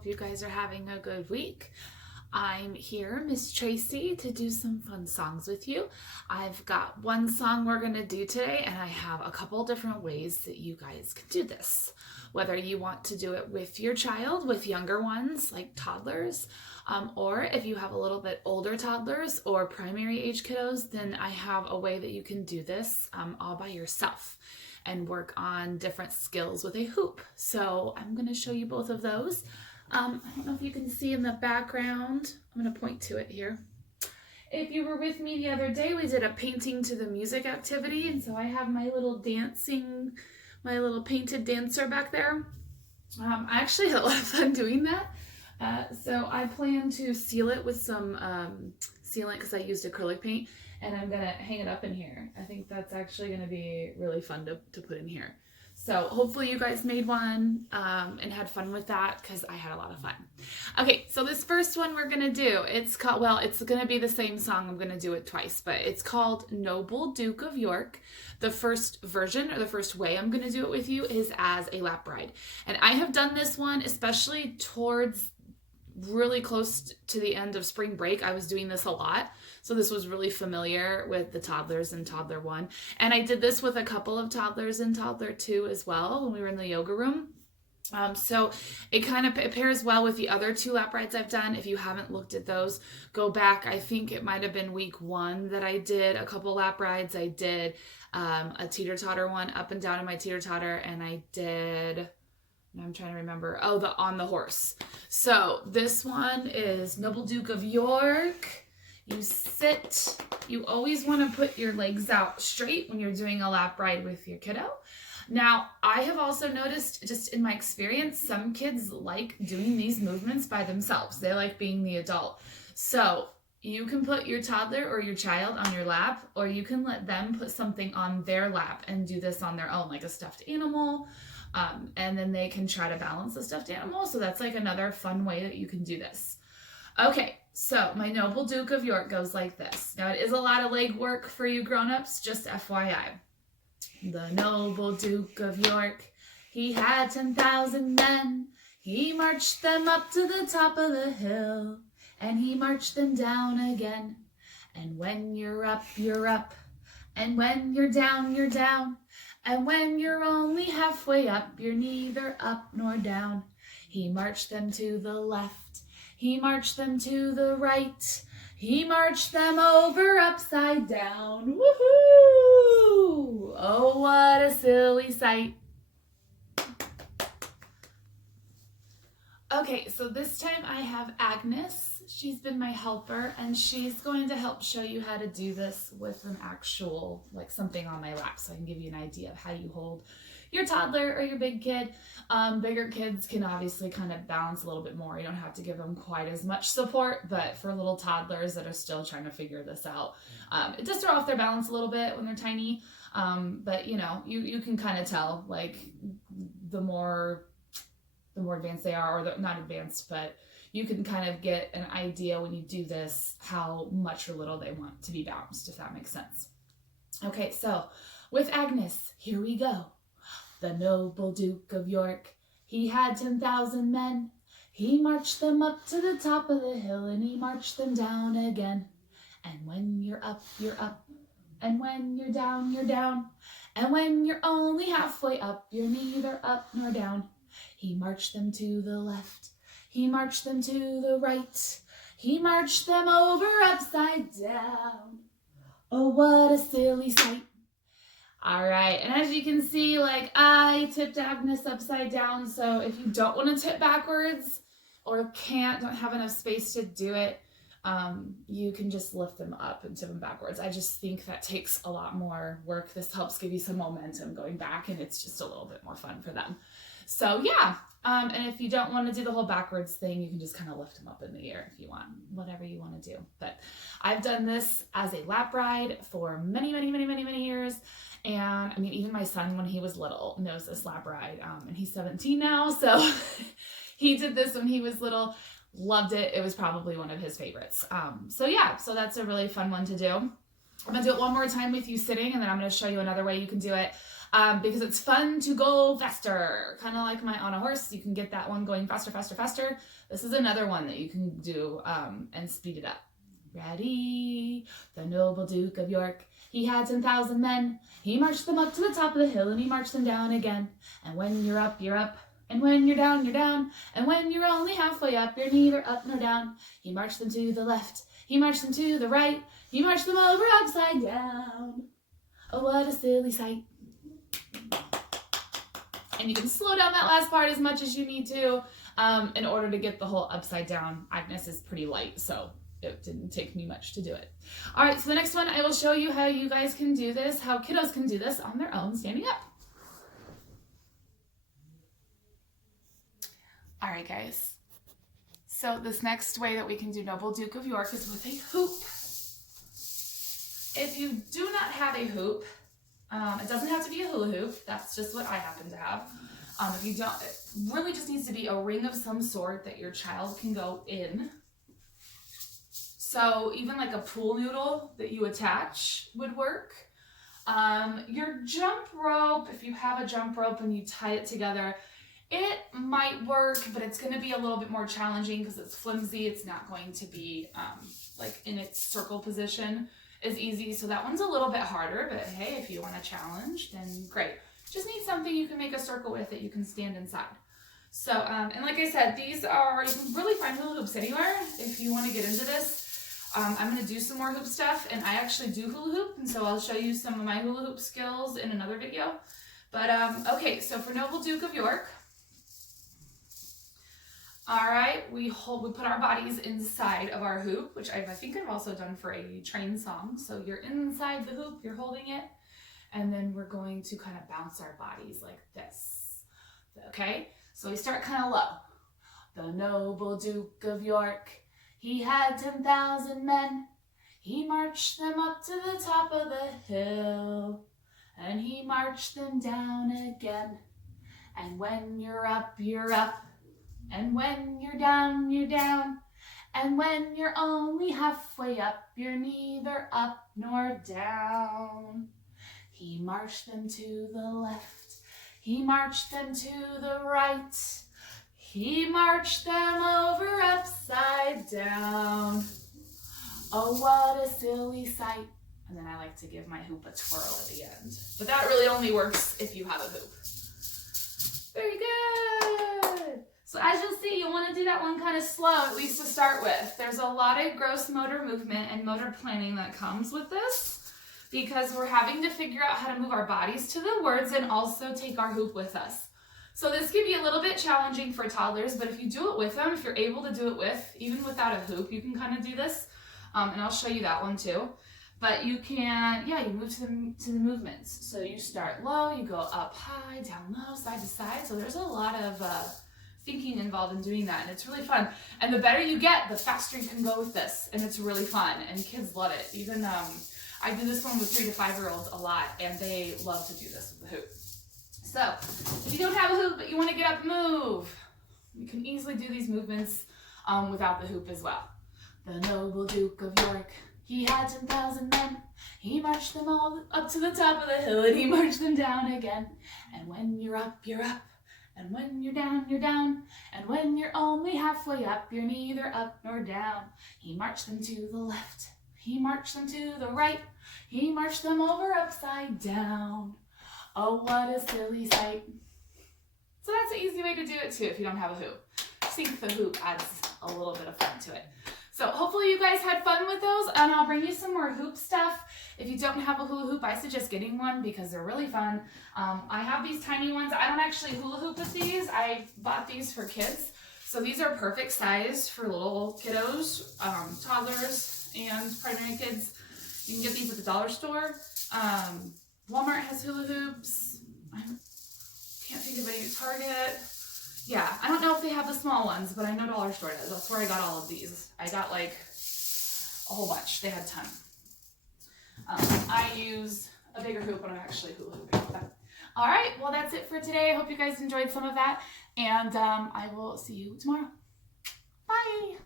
hope you guys are having a good week. I'm here, Miss Tracy, to do some fun songs with you. I've got one song we're going to do today, and I have a couple different ways that you guys can do this. Whether you want to do it with your child, with younger ones like toddlers, or if you have a little bit older toddlers or primary age kiddos, then I have a way that you can do this all by yourself and work on different skills with a hoop. So I'm going to show you both of those. I don't know if you can see in the background. I'm going to point to it here. If you were with me the other day, we did a painting to the music activity, and so I have my little painted dancer back there. I actually had a lot of fun doing that. So I plan to seal it with some sealant because I used acrylic paint, and I'm going to hang it up in here. I think that's actually going to be really fun to put in here. So hopefully you guys made one and had fun with that because I had a lot of fun. Okay, so this first one we're going to do, it's called, well, it's going to be the same song. I'm going to do it twice, but it's called Noble Duke of York. The first version, or the first way I'm going to do it with you, is as a lap ride. And I have done this one, especially towards really close to the end of spring break. I was doing this a lot. So this was really familiar with the toddlers in toddler 1. And I did this with a couple of toddlers in toddler 2 as well when we were in the yoga room. So it kind of pairs well with the other 2 lap rides I've done. If you haven't looked at those, go back. I think it might have been week 1 that I did a couple lap rides. I did a teeter-totter one up and down in my teeter-totter, and I did... I'm trying to remember. Oh, the on the horse. So this one is Noble Duke of York. You sit. You always want to put your legs out straight when you're doing a lap ride with your kiddo. Now, I have also noticed, just in my experience, some kids like doing these movements by themselves. They like being the adult. So you can put your toddler or your child on your lap, or you can let them put something on their lap and do this on their own, like a stuffed animal. And then they can try to balance the stuffed animal. So that's like another fun way that you can do this. Okay, so my Noble Duke of York goes like this. Now it is a lot of leg work for you grown-ups, just FYI. The Noble Duke of York, he had 10,000 men. He marched them up to the top of the hill, and he marched them down again. And when you're up, you're up. And when you're down, you're down. And when you're only halfway up, you're neither up nor down. He marched them to the left. He marched them to the right. He marched them over upside down. Woohoo! Oh, what a silly sight. Okay, so this time I have Agnes. She's been my helper, and she's going to help show you how to do this with an actual, like something on my lap, so I can give you an idea of how you hold your toddler or your big kid. Bigger kids can obviously kind of balance a little bit more. You don't have to give them quite as much support, but for little toddlers that are still trying to figure this out, it does throw off their balance a little bit when they're tiny, but you know, you can kind of tell, like, the more advanced they are, or not advanced, but you can kind of get an idea when you do this how much or little they want to be balanced, if that makes sense. Okay, so with Agnes, here we go. The Noble Duke of York, he had 10,000 men. He marched them up to the top of the hill, and he marched them down again. And when you're up, you're up. And when you're down, you're down. And when you're only halfway up, you're neither up nor down. He marched them to the left. He marched them to the right. He marched them over upside down. Oh, what a silly sight. All right, and as you can see, like, I tipped Agnes upside down, so if you don't want to tip backwards or don't have enough space to do it, you can just lift them up and tip them backwards. I just think that takes a lot more work. This helps give you some momentum going back, and it's just a little bit more fun for them. So yeah, and if you don't want to do the whole backwards thing, you can just kind of lift them up in the air if you want, whatever you want to do. But I've done this as a lap ride for many, many, many, many, many years. And I mean, even my son, when he was little, knows this lap ride, and he's 17 now. So he did this when he was little, loved it. It was probably one of his favorites. So yeah, so that's a really fun one to do. I'm gonna do it one more time with you sitting, and then I'm gonna show you another way you can do it. because it's fun to go faster. Kind of like my On a Horse. You can get that one going faster, faster, faster. This is another one that you can do and speed it up. Ready? The noble Duke of York, he had 10,000 men. He marched them up to the top of the hill and he marched them down again. And when you're up, you're up. And when you're down, you're down. And when you're only halfway up, you're neither up nor down. He marched them to the left. He marched them to the right. He marched them over upside down. Oh, what a silly sight. And you can slow down that last part as much as you need to in order to get the whole upside down. Agnes is pretty light, so it didn't take me much to do it. All right, so the next one, I will show you how you guys can do this, how kiddos can do this on their own, standing up. All right, guys. So this next way that we can do Noble Duke of York is with a hoop. If you do not have a hoop, it doesn't have to be a hula hoop. That's just what I happen to have. If you don't, it really just needs to be a ring of some sort that your child can go in. So even like a pool noodle that you attach would work. Your jump rope, if you have a jump rope and you tie it together, it might work, but it's going to be a little bit more challenging because it's flimsy. It's not going to be like in its circle position as easy. So that one's a little bit harder, but hey, if you want a challenge, then great. Just need something you can make a circle with that you can stand inside. So, and like I said, these are, you can really find hula hoops anywhere if you want to get into this. I'm going to do some more hoop stuff, and I actually do hula hoop, and so I'll show you some of my hula hoop skills in another video. But, okay, so for Noble Duke of York, all right, we put our bodies inside of our hoop, which I think I've also done for a train song. So you're inside the hoop, you're holding it, and then we're going to kind of bounce our bodies like this, okay? So we start kind of low. The noble Duke of York, he had 10,000 men. He marched them up to the top of the hill, and he marched them down again. And when you're up, you're up. And when you're down, you're down. And when you're only halfway up, you're neither up nor down. He marched them to the left. He marched them to the right. He marched them over upside down. Oh, what a silly sight. And then I like to give my hoop a twirl at the end. But that really only works if you have a hoop. Very good. So as you'll see, you'll want to do that one kind of slow, at least to start with. There's a lot of gross motor movement and motor planning that comes with this because we're having to figure out how to move our bodies to the words and also take our hoop with us. So this can be a little bit challenging for toddlers, but if you do it with them, if you're able to do it with, even without a hoop, you can kind of do this. And I'll show you that one too. But you can, yeah, you move to the movements. So you start low, you go up high, down low, side to side. So there's a lot of thinking involved in doing that, and it's really fun. And the better you get, the faster you can go with this, and it's really fun, and kids love it. Even I do this one with 3 to 5-year-olds a lot, and they love to do this with the hoop. So if you don't have a hoop but you want to get up and move, you can easily do these movements without the hoop as well. The noble Duke of York, he had 10,000 men. He marched them all up to the top of the hill, and he marched them down again. And when you're up, you're up. And when you're down, you're down. And when you're only halfway up, you're neither up nor down. He marched them to the left. He marched them to the right. He marched them over upside down. Oh, what a silly sight. So that's an easy way to do it too if you don't have a hoop. I think the hoop adds a little bit of fun to it. So hopefully you guys had fun with those, and I'll bring you some more hoop stuff. If you don't have a hula hoop, I suggest getting one because they're really fun. I have these tiny ones. I don't actually hula hoop with these. I bought these for kids. So these are perfect size for little kiddos, toddlers, and primary kids. You can get these at the dollar store. Walmart has hula hoops. I can't think of any at Target. Yeah, I don't know if they have the small ones, but I know Dollar Store does. That's where I got all of these. I got like a whole bunch. They had a ton. I use a bigger hoop when I'm actually hula hooping. All right, well, that's it for today. I hope you guys enjoyed some of that, and I will see you tomorrow. Bye.